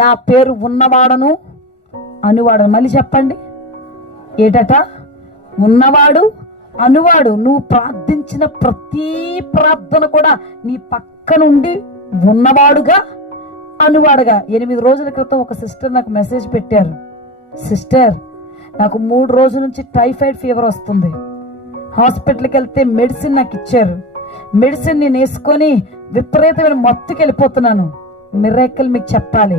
నా పేరు ఉన్నవాడను అనువాడను. మళ్ళీ చెప్పండి, ఏటట? ఉన్నవాడు అనువాడు. నువ్వు ప్రార్థించిన ప్రతి ప్రార్థన కూడా నీ పక్క నుండి ఉన్నవాడుగా అనువాడుగా. 8 రోజుల క్రితం ఒక సిస్టర్ నాకు మెసేజ్ పెట్టారు, సిస్టర్ నాకు 3 రోజుల నుంచి టైఫాయిడ్ ఫీవర్ వస్తుంది, హాస్పిటల్కి వెళ్తే మెడిసిన్ నాకు ఇచ్చారు, మెడిసిన్ నేను వేసుకొని విపరీతమైన మత్తుకి వెళ్ళిపోతున్నాను. మిరాకిల్ మీకు చెప్పాలి,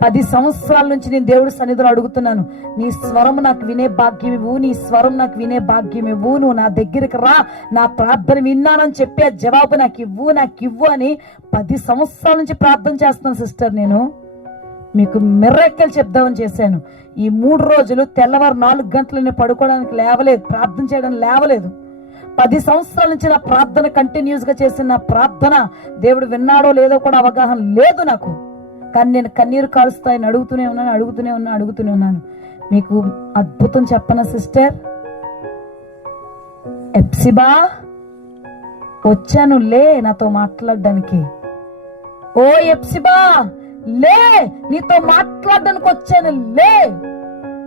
10 సంవత్సరాల నుంచి నేను దేవుడి సన్నిధిలో అడుగుతున్నాను, నీ స్వరం నాకు వినే భాగ్యం ఇవ్వు, నీ స్వరం నాకు వినే భాగ్యం ఇవ్వు, నువ్వు నా దగ్గరికి రా, నా ప్రార్థన విన్నానని చెప్పే జవాబు నాకు ఇవ్వు అని 10 సంవత్సరాల నుంచి ప్రార్థన చేస్తున్నాను సిస్టర్. నేను మీకు మిరాకిల్ చెప్దామని చేశాను. ఈ 3 రోజులు తెల్లవారు 4 గంటలు నేను పడుకోవడానికి లేవలేదు, ప్రార్థన చేయడానికి లేవలేదు. 10 సంవత్సరాల నుంచి నా ప్రార్థన కంటిన్యూస్ గా చేసిన నా ప్రార్థన దేవుడు విన్నాడో లేదో కూడా అవగాహన లేదు నాకు. కానీ నేను కన్నీరు కాలుస్తాయని అడుగుతూనే ఉన్నాను. మీకు అద్భుతం చెప్పనా సిస్టర్? ఎప్సిబా వచ్చాను, లే నాతో మాట్లాడడానికి. ఓ ఎప్సిబా లే, నీతో మాట్లాడడానికి వచ్చాను, లే.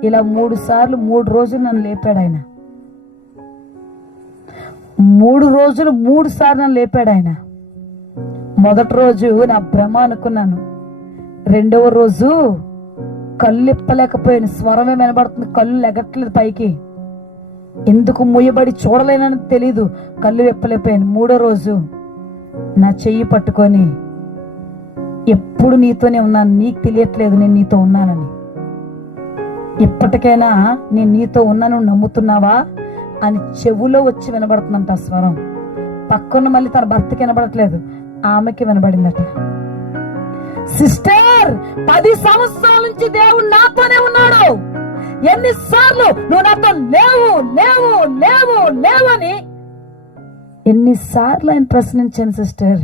ఇలా 3 సార్లు 3 రోజులు నన్ను లేపాడు ఆయన. 3 రోజులు 3 సార్లు నన్ను లేపాడు ఆయన. మొదటి రోజు నా భ్రమ అనుకున్నాను, 2వ రోజు కళ్ళు ఇప్పలేకపోయాను, స్వరమే వినబడుతుంది, కళ్ళు లెగట్లేదు పైకి, ఎందుకు ముయ్యబడి చూడలేనని తెలీదు, కళ్ళు విప్పలేకపోయాను. 3వ రోజు నా చెయ్యి పట్టుకొని, ఎప్పుడు నీతోనే ఉన్నాను, నీకు తెలియట్లేదు నేను నీతో ఉన్నానని, ఇప్పటికైనా నేను నీతో ఉన్నాను నమ్ముతున్నావా అని చెవులో వచ్చి వినబడుతుందంట ఆ స్వరం. పక్కన మళ్ళీ తన భర్తకి వినబడట్లేదు, ఆమెకి వినబడిందట. సిస్టర్, 10 సంవత్సరాల నుంచి దేవుడు నాతోనే ఉన్నాడు. ఎన్నిసార్లు నువ్వు నాతో లేవు అని ఎన్నిసార్లు ఆయన ప్రశ్నించాను సిస్టర్.